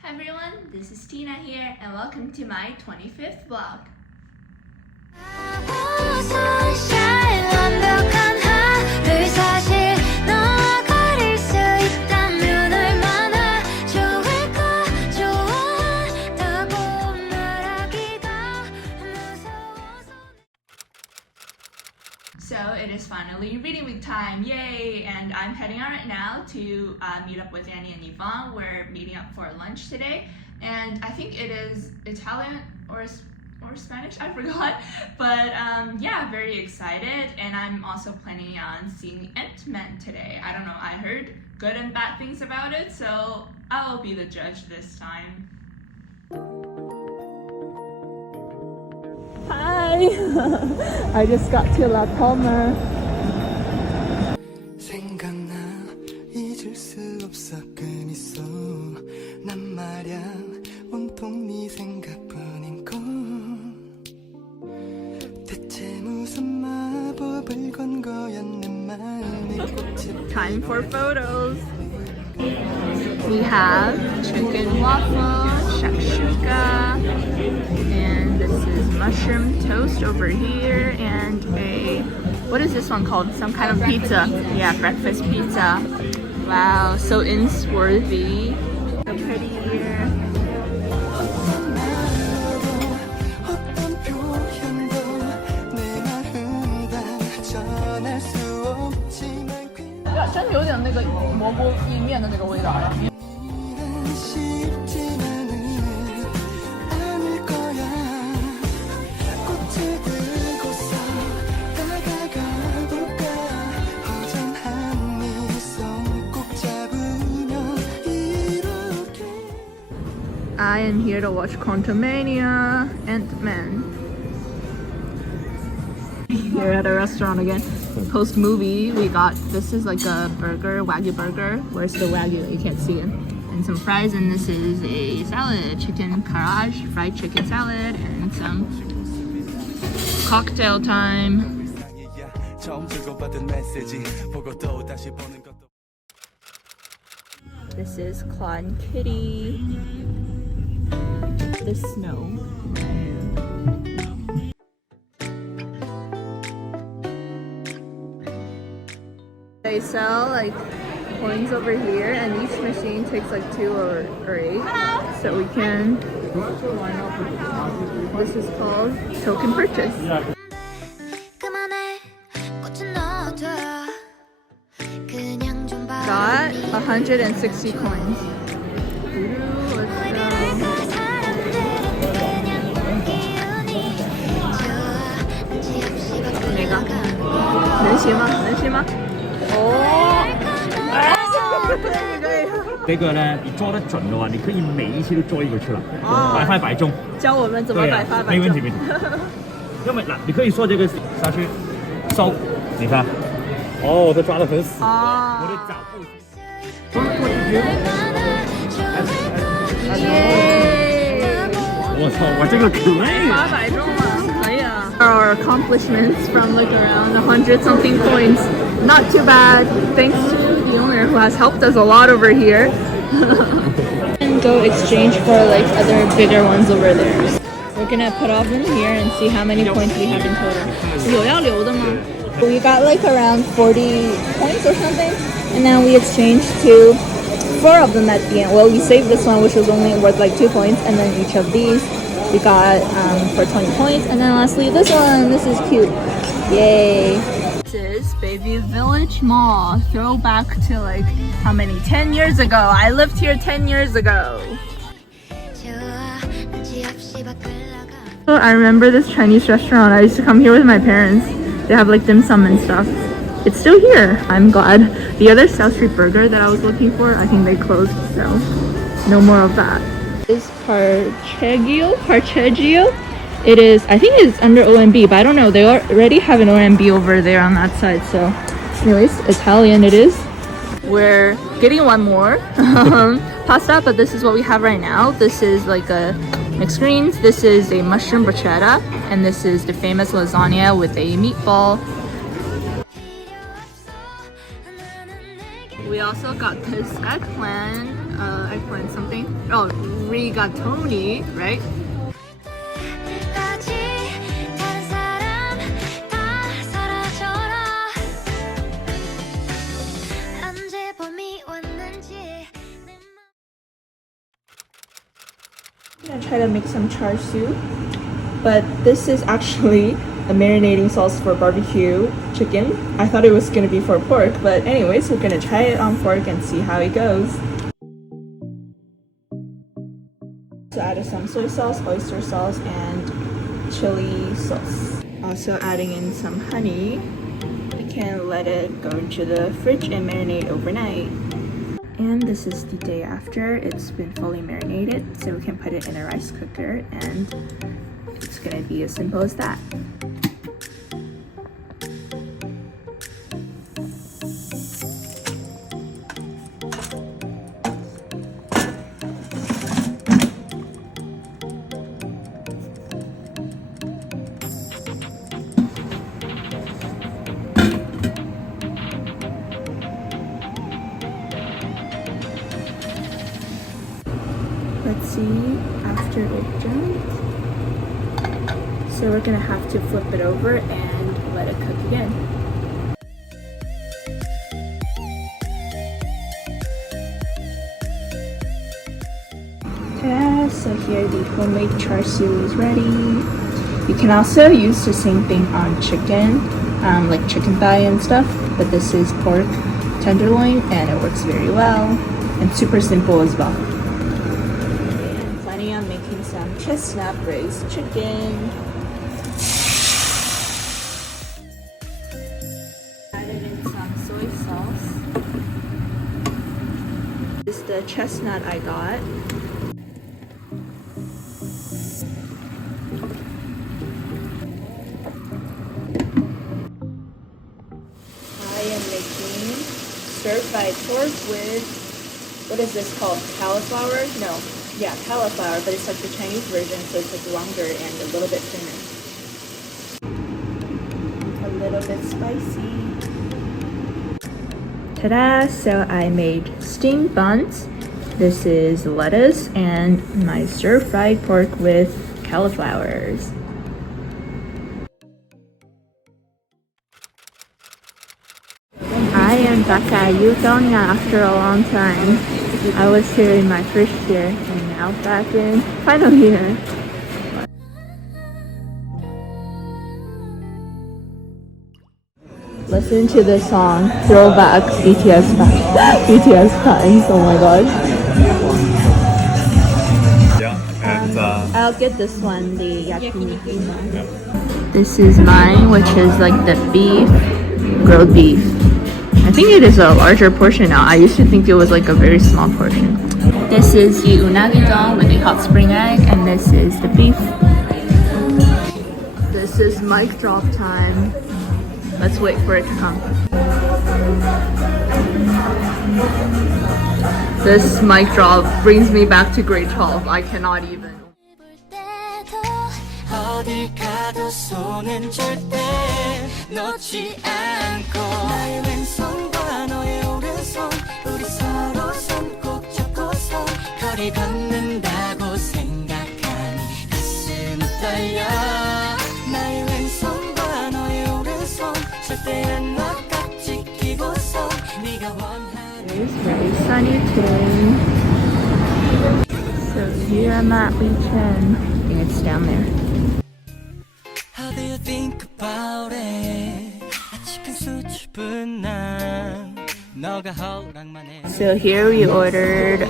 Hi everyone, this is Tina here and welcome to my 25th vlog. So it is finally reading week time, yay! And I'm heading out right now to meet up with Annie and Yvonne. We're meeting up for lunch today, and I think it is Italian or Spanish, I forgot. But yeah, very excited, and I'm also planning on seeing Ant-Man today. I don't know, I heard good and bad things about it, so I'll be the judge this time. Hi! I just got to La Palma. Time for photos. We have chicken waffle, shakshuka, and this is mushroom toast over here, and what is this one called? Some kind of pizza. Yeah, breakfast pizza. Wow, so innsworthy. So pretty here. Yeah, 真有点那个蘑菇意面的那个味道。I am here to watch Quantumania, Ant-Man. Here at a restaurant again. Post movie, we got, this is like a burger, Wagyu burger. Where's the Wagyu? You can't see it. And some fries, and this is a salad, chicken karaage, fried chicken salad, and some cocktail time. This is Claw and Kitty. The snow. They sell like coins over here, and each machine takes like 2 or 8. So we can. This is called token purchase. Got 160 coins. Let's go. 내가 能行吗？能行吗？哦，可以。这个呢，你抓得准的话，你可以每一期都抓一个出来，百发百中。教我们怎么百发百中。没问题。因为你可以说这个下去收，你看，哦，都抓得很死。我的脚步。我操，我这个可以。800百中了，可以啊。Our accomplishments from like around 100 something coins. Not too bad. Thanks to the owner who has helped us a lot over here. And go exchange for like other bigger ones over there. We're gonna put off them here and see how many points we have in total. 有要留的吗? We got like around 40 points or something, and then we exchanged to 4 of them at the end. Well, we saved this one, which was only worth like 2 points, and then each of these we got for 20 points. And then lastly, this one. This is cute. Yay! This is Bayview Village Mall. Throwback to like how many? 10 years ago. I lived here 10 years ago. I remember this Chinese restaurant. I used to come here with my parents. They have like dim sum and stuff. It's still here. I'm glad. The other South Street burger that I was looking for, I think they closed, so no more of that. This is Parcheggio. It is, I think it's under OMB, but I don't know. They already have an OMB over there on that side. So anyways, Italian it is. We're getting one more pasta, but this is what we have right now. This is like a mixed greens. This is a mushroom bruschetta, and this is the famous lasagna with a meatball. We also got this eggplant something. Oh, rigatoni, right? I'm gonna try to make some char siu, but this is actually a marinating sauce for barbecue chicken. I thought it was gonna be for pork, but anyways, we're gonna try it on pork and see how it goes. So added some soy sauce, oyster sauce, and chili sauce. Also adding in some honey. We can let it go into the fridge and marinate overnight. And this is the day after. It's been fully marinated, so we can put it in a rice cooker, and it's gonna be as simple as that. Let's see after it jumped. So we're gonna have to flip it over and let it cook again. Ta-da! So here the homemade char siu is ready. You can also use the same thing on chicken, like chicken thigh and stuff, but this is pork tenderloin and it works very well and super simple as well. I'm making some chestnut braised chicken. Added in some soy sauce. This is the chestnut I got. I am making stir-fried pork with, what is this called? Cauliflower? No. Yeah, cauliflower, but it's like the Chinese version, so it's like longer and a little bit thinner. A little bit spicy. Ta-da! So I made steamed buns. This is lettuce and my stir-fried pork with cauliflowers. I am back at Yukon after a long time. I was here in my first year and now back in final year. Listen to this song, Throwback BTS Times. Oh my gosh. Yeah, and I'll get this one, the yakiniku one. This is mine, which is like the beef, grilled beef. I think it is a larger portion now. I used to think it was like a very small portion. This is the unagi don with the hot spring egg, and this is the beef. This is mic drop time. Let's wait for it to come. This mic drop brings me back to grade 12. I cannot even. 어딜 가도 손은 절대 놓지 않고 나의 왼손과 너의 오른손 우리 서로 손 꼭 잡고서 거리 걷는다고 생각하니 가슴이 떨려 나의 왼손과 너의 오른손 절대 안 놔 딱 지키고서 네가 원하는 It's very sunny today. So here I'm at Weechen. I think it's down there. How do you think about it? 아직은 수줍은 너가 허락만 해. So here we ordered,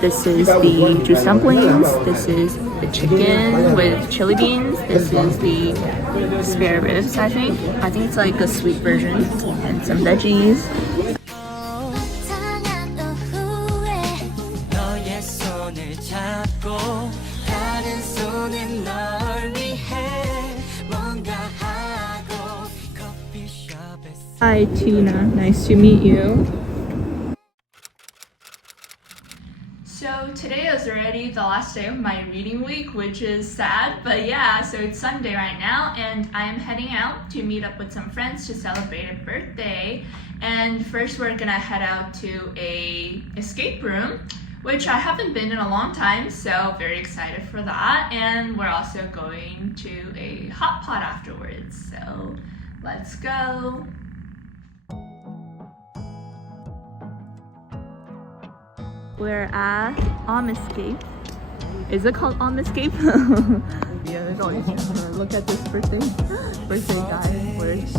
this is the juice dumplings, this is the chicken with chili beans, this is the spare ribs, I think it's like a sweet version, and some veggies. 너의 손을 잡고 다른 손은 널 위해 뭔가 하고 커피숍에서. Hi Tina, nice to meet you. So today is already the last day of my reading week, which is sad, but yeah, so it's Sunday right now, and I'm heading out to meet up with some friends to celebrate a birthday. And first we're gonna head out to a escape room which I haven't been in a long time, so very excited for that. And we're also going to a hot pot afterwards, so let's go. We're at Escape. Is it called Escape? Yeah, look at this birthday guy. Where's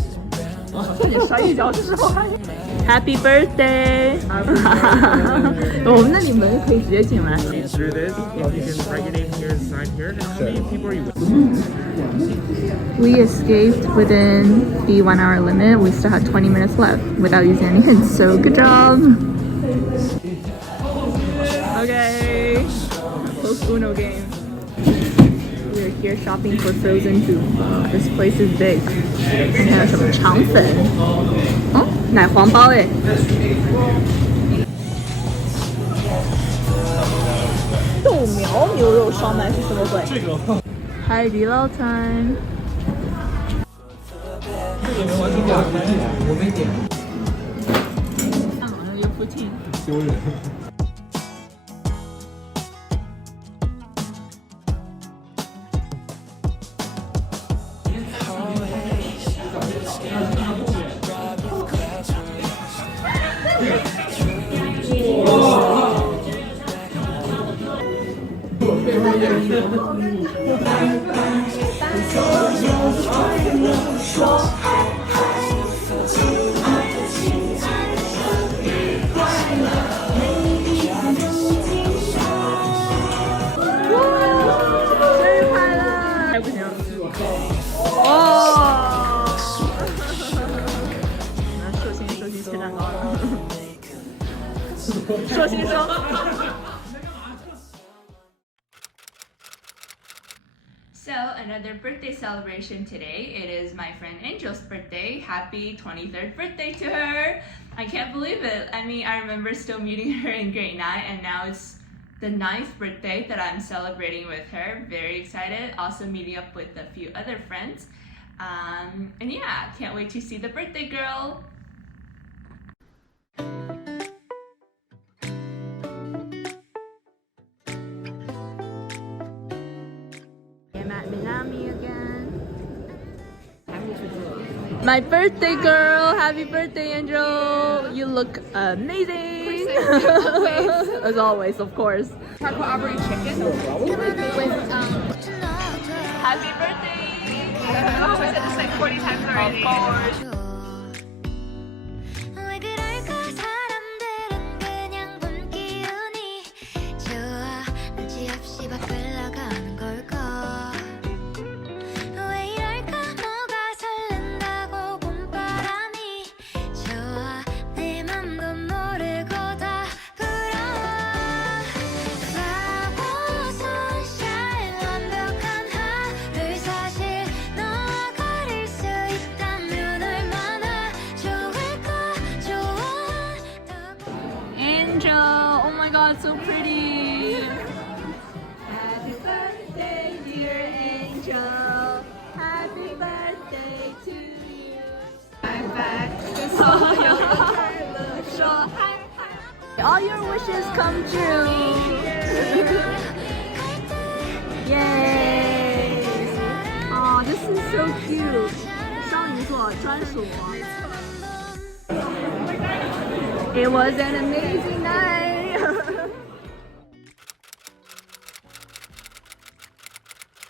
Happy birthday! 我们那里门可以直接进来。 Through this, if you can write your name here and sign here, and how many people are you with? We escaped within the 1 hour limit. We still had 20 minutes left without using any hints, so good job! Okay, post Uno game. We are here shopping for frozen food. This place is big. 看看有什么肠粉，哦，奶黄包哎。豆苗牛肉烧麦是什么鬼？这个，海底捞time。这个没完成点，我没点。看好像有附近。丢人。说心声。 So another birthday celebration today. It is my friend Angel's birthday. Happy 23rd birthday to her. I can't believe it. I mean, I remember still meeting her in grade 9 and now it's the 9th birthday that I'm celebrating with her. Very excited. Also meeting up with a few other friends. And yeah, can't wait to see the birthday girl. My birthday girl, happy birthday Angel. You look amazing. As always, of course. Taco Aubrey chicken with happy birthday. Oh, we said this like 40 times already. Of course. So pretty. Happy birthday, dear Angel. Happy birthday to you. All your wishes come true. Yay! Oh, this is so cute. 双鱼座专属。It was an amazing night.